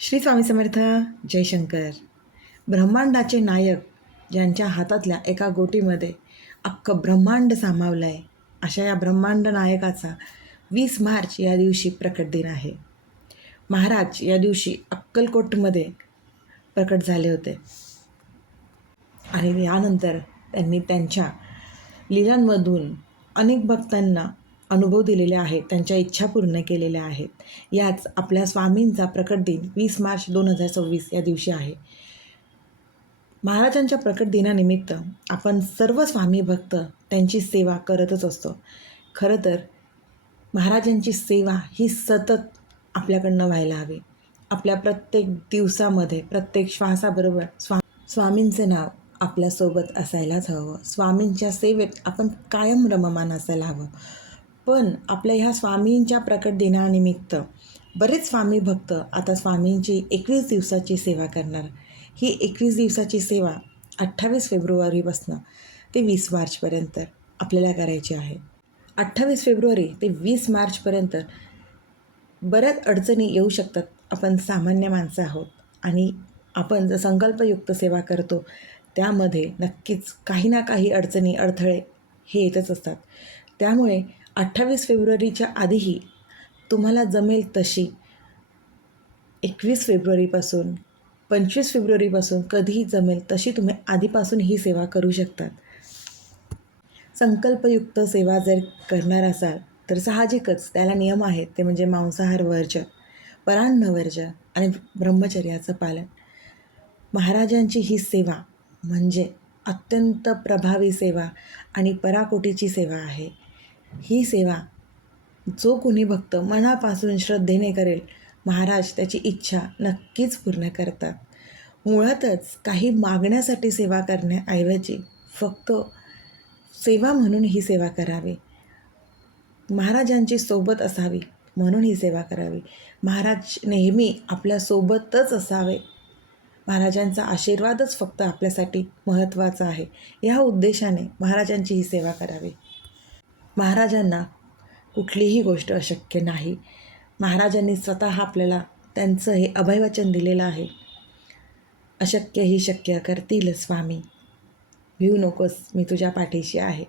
श्री स्वामी समर्थ जयशंकर ब्रह्मांडाचे नायक ज्यांच्या हातातल्या एका गोटीमध्ये अख्खं ब्रह्मांड सामावलं आहे अशा या ब्रह्मांड नायकाचा वीस मार्च या दिवशी प्रकट दिन आहे. महाराज या दिवशी अक्कलकोटमध्ये प्रकट झाले होते. आणि यानंतर त्यांनी त्यांच्या लीलांमधून अनेक भक्तांना अनुभव दिलेले आहेत त्यांच्या इच्छा पूर्ण केलेल्या आहेत. याच आपल्या स्वामींचा प्रकट दिन वीस मार्च दोन हजार सव्वीस या दिवशी आहे. महाराजांच्या प्रकट दिनानिमित्त आपण सर्व स्वामी भक्त त्यांची सेवा करतच असतो. खरं तर महाराजांची सेवा ही सतत आपल्याकडनं व्हायला हवी. आपल्या प्रत्येक दिवसामध्ये प्रत्येक श्वासाबरोबर स्वा स्वामींचे नाव आपल्यासोबत असायलाच हवं. स्वामींच्या सेवेत आपण कायम रममान असायला हवं. पण आपल्या ह्या स्वामींच्या प्रकट दिनानिमित्त बरेच स्वामी भक्त आता स्वामींची एकवीस दिवसाची सेवा करणार. ही एकवीस दिवसाची सेवा अठ्ठावीस फेब्रुवारीपासून ते वीस मार्चपर्यंत आपल्याला करायची आहे. अठ्ठावीस फेब्रुवारी ते वीस मार्चपर्यंत बऱ्याच अडचणी येऊ शकतात. आपण सामान्य माणसं आहोत आणि आपण जर संकल्पयुक्त सेवा करतो त्यामध्ये नक्कीच काही ना काही अडचणी अडथळे हे येतच असतात. त्यामुळे अठ्ठावीस फेब्रुवारीच्या आधीही तुम्हाला जमेल तशी. एकवीस फेब्रुवारीपासून पंचवीस फेब्रुवारीपासून कधीही जमेल तशी तुम्ही आधीपासून ही सेवा करू शकतात. संकल्पयुक्त सेवा जर करणार असाल तर साहजिकच त्याला नियम आहेत. ते म्हणजे मांसाहार वर्ज परान्न वर्ज आणि ब्रह्मचर्याचं पालन. महाराजांची ही सेवा म्हणजे अत्यंत प्रभावी सेवा आणि पराकोटीची सेवा आहे. ही सेवा जो कोणी भक्त मनापासून श्रद्धेने करेल महाराज त्याची इच्छा नक्कीच पूर्ण करतात. मुळातच काही मागण्यासाठी सेवा करण्याऐवजी फक्त सेवा म्हणून ही सेवा करावी. महाराजांची सोबत असावी म्हणून ही सेवा करावी. महाराज नेहमी आपल्यासोबतच असावे. महाराजांचा आशीर्वादच फक्त आपल्यासाठी महत्त्वाचा आहे. या उद्देशाने महाराजांची ही सेवा करावी. महाराजांना कुठलीही गोष्ट अशक्य नाही. महाराजांनी स्वतः आपल्याला त्यांचं हे अभयवचन दिलेलं आहे. अशक्य ही शक्य करतील स्वामी. भिऊ नकोस मी तुझ्या पाठीशी आहे.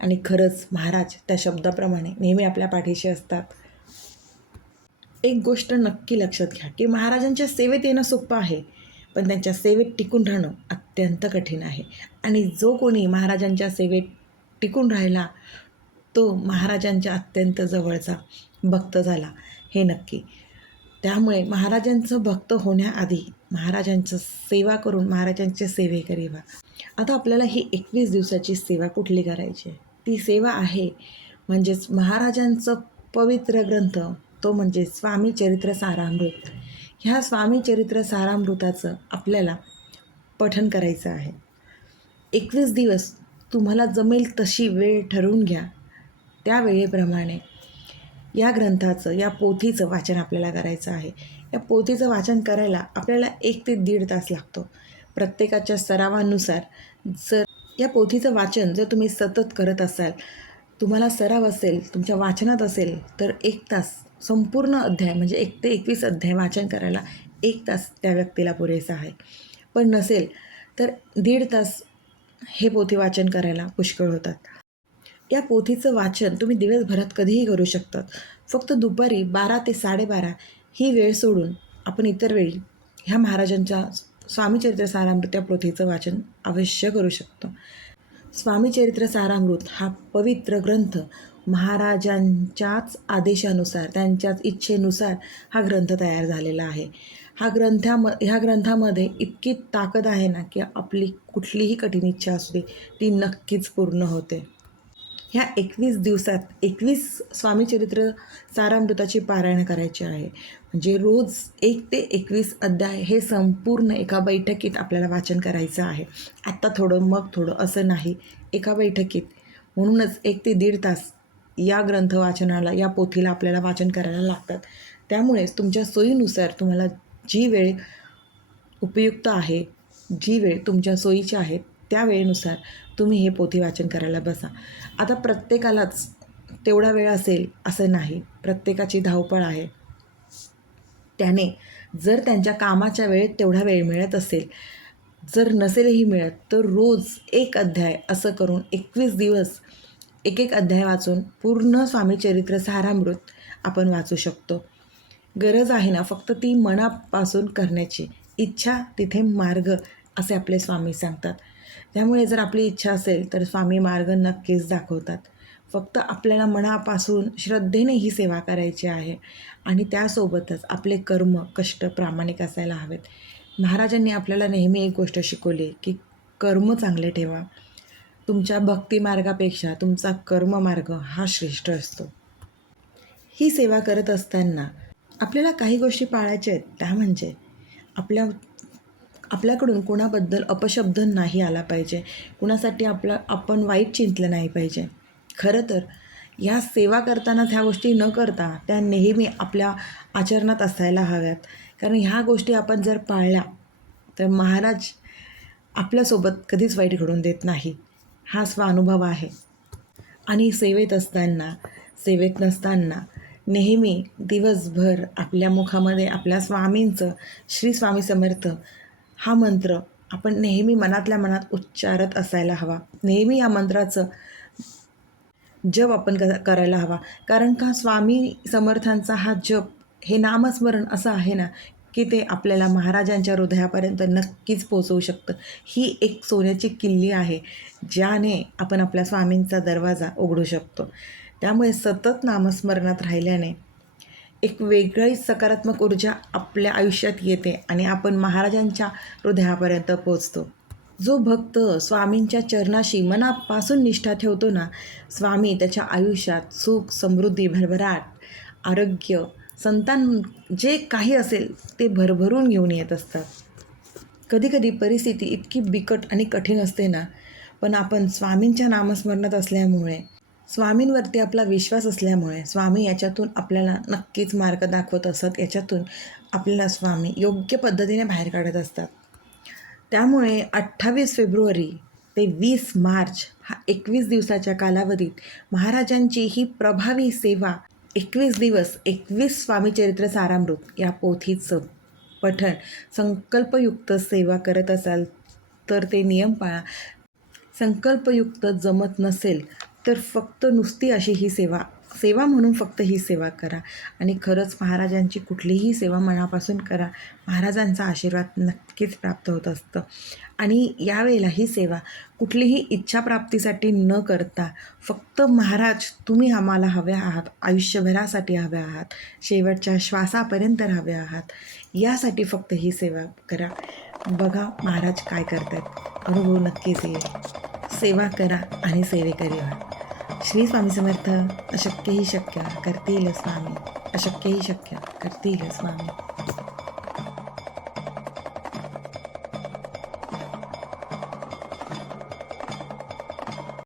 आणि खरंच महाराज त्या शब्दाप्रमाणे नेहमी आपल्या पाठीशी असतात. एक गोष्ट नक्की लक्षात घ्या की महाराजांच्या सेवेत येणं सोपं आहे पण त्यांच्या सेवेत टिकून राहणं अत्यंत कठीण आहे. आणि जो कोणी महाराजांच्या सेवेत टिकून राहिला तो महाराजांच्या अत्यंत जवळचा भक्त झाला. हे नक्की. त्यामुळे महाराजांचं भक्त होण्याआधी महाराजांचं सेवा करून महाराजांच्या सेवेकरी व्हा आता आपल्याला ही एकवीस दिवसाची सेवा कुठली करायची आहे? ती सेवा आहे म्हणजेच महाराजांचं पवित्र ग्रंथ तो म्हणजे स्वामी चरित्र सारामृत. ह्या स्वामी चरित्र सारामृताचं आपल्याला पठन करायचं आहे. एकवीस दिवस तुम्हाला जमेल तशी वेळ ठरवून घ्या. त्या वेळेप्रमाणे या ग्रंथाचं या पोथीचं वाचन आपल्याला करायचं आहे. या पोथीचं वाचन करायला आपल्याला एक ते दीड तास लागतो. प्रत्येकाच्या सरावानुसार जर या पोथीचं वाचन जर तुम्ही सतत करत असाल तुम्हाला सराव असेल तुमच्या वाचनात असेल तर एक तास संपूर्ण अध्याय म्हणजे एक ते एकवीस अध्याय वाचन करायला एक तास त्या व्यक्तीला पुरेसा आहे. पण नसेल तर दीड तास हे पोथी वाचन करायला पुष्कळ होतात. या पोथीचं वाचन तुम्ही दिवसभरात कधीही करू शकतात. फक्त दुपारी बारा ते साडेबारा ही वेळ सोडून आपण इतर वेळी ह्या महाराजांच्या स्वामीचरित्र सारामृत या पोथीचं वाचन अवश्य करू शकतो. स्वामीचरित्र सारामृत हा पवित्र ग्रंथ महाराजांच्याच आदेशानुसार त्यांच्याच इच्छेनुसार हा ग्रंथ तयार झालेला आहे. हा ग्रंथाम ह्या ग्रंथामध्ये इतकी ताकद आहे ना की आपली कुठलीही कठीण इच्छा असू दे ती नक्कीच पूर्ण होते. ह्या एकवीस दिवसात एकवीस स्वामीचरित्र सारामृताची पारायण करायची आहे. म्हणजे रोज एक ते एकवीस अध्याय हे संपूर्ण एका बैठकीत आपल्याला वाचन करायचं आहे. आत्ता थोडं मग थोडं असं नाही. एका बैठकीत म्हणूनच एक ते दीड तास या ग्रंथ वाचनाला या पोथीला आपल्याला वाचन करायला लागतात. त्यामुळेच तुमच्या सोयीनुसार तुम्हाला जी वेळ उपयुक्त आहे जी वेळ तुमच्या सोयीची आहे त्या वेळेनुसार तुम्ही हे पोथी वाचन करायला बसा. आता प्रत्येकालाच तेवढा वेळ असेल असं नाही. प्रत्येकाची धावपळ आहे. त्याने जर त्यांच्या कामाच्या वेळेत तेवढा वेळ मिळत असेल जर नसेलही मिळत तर रोज एक अध्याय असं करून एकवीस दिवस एक एक अध्याय वाचून पूर्ण स्वामी चरित्र सारामृत आपण वाचू शकतो. गरज आहे ना फक्त ती मनापासून करण्याची. इच्छा तिथे मार्ग असे आपले स्वामी सांगतात. त्यामुळे जर आपली इच्छा असेल तर स्वामी मार्ग नक्कीच दाखवतात. फक्त आपल्याला मनापासून श्रद्धेने ही सेवा करायची आहे आणि त्यासोबतच आपले कर्म कष्ट प्रामाणिक असायला हवेत. महाराजांनी आपल्याला नेहमी एक गोष्ट शिकवली की कर्म चांगले ठेवा. तुमच्या भक्ती मार्गापेक्षा तुमचा कर्ममार्ग हा श्रेष्ठ असतो. ही सेवा करत असताना आपल्याला काही गोष्टी पाळायच्या आहेत त्या म्हणजे आपल्या आपल्याकडून कोणाबद्दल अपशब्द नाही आला पाहिजे. कुणासाठी आपलं आपण वाईट चिंतलं नाही पाहिजे. खरं तर या सेवा करतानाच ह्या गोष्टी न करता त्या नेहमी आपल्या आचरणात असायला हव्यात. कारण ह्या गोष्टी आपण जर पाळल्या तर महाराज आपल्यासोबत कधीच वाईट घडून देत नाही. हा स्वानुभव आहे. आणि सेवेत असताना सेवेत नसताना नेहमी दिवसभर आपल्या मुखामध्ये आपल्या स्वामींचं श्री स्वामी समर्थ हा मंत्र आपण नेहमी मनातल्या मनात उच्चारत असायला हवा. नेहमी या मंत्राचं जप आपण क करायला हवा. कारण का स्वामी समर्थांचा हा जप हे नामस्मरण असं आहे ना की ते आपल्याला महाराजांच्या हृदयापर्यंत नक्कीच पोचवू शकतं. ही एक सोन्याची किल्ली आहे ज्याने आपण आपल्या स्वामींचा दरवाजा उघडू शकतो. त्यामुळे सतत नामस्मरणात राहिल्याने एक वेगळी सकारात्मक ऊर्जा आपल्या आयुष्यात येते आणि आपण महाराजांच्या हृदयापर्यंत पोचतो जो भक्त स्वामींच्या चरणाशी मनापासून निष्ठा ठेवतो ना स्वामी त्याच्या आयुष्यात सुख समृद्धी भरभराट आरोग्य संतान जे काही असेल ते भरभरून घेऊन येत असतात. कधीकधी परिस्थिती इतकी बिकट आणि कठीण असते ना पण आपण स्वामींच्या नामस्मरणात असल्यामुळे स्वामींवरती आपला विश्वास असल्यामुळे स्वामी याच्यातून आपल्याला नक्कीच मार्ग दाखवत असत याच्यातून आपल्याला स्वामी योग्य पद्धतीने बाहेर काढत असतात. त्यामुळे अठ्ठावीस फेब्रुवारी ते वीस मार्च हा एकवीस दिवसाच्या कालावधीत महाराजांची ही प्रभावी सेवा एकवीस दिवस एकवीस स्वामीचरित्र सारामृत या पोथीचं पठण संकल्पयुक्त सेवा करत असाल तर ते नियम पाळा संकल्पयुक्त जमत नसेल तर फक्त नुसती अशी ही सेवा सेवा म्हणून फक्त ही सेवा करा. आणि खरंच महाराजांची कुठलीही सेवा मनापासून करा. महाराजांचा आशीर्वाद नक्कीच प्राप्त होत असतं. आणि यावेळेला ही सेवा कुठलीही इच्छाप्राप्तीसाठी न करता फक्त महाराज तुम्ही आम्हाला हवे आहात आयुष्यभरासाठी हवे आहात शेवटच्या श्वासापर्यंत हवे आहात यासाठी फक्त ही सेवा करा. बघा महाराज काय करतात अनुभव नक्कीच येईल. सेवा करा आणि सेवेकरी व्हा. श्री स्वामी समर्थ अशक्यही शक्य करतील स्वामी. अशक्यही शक्य करतील स्वामी.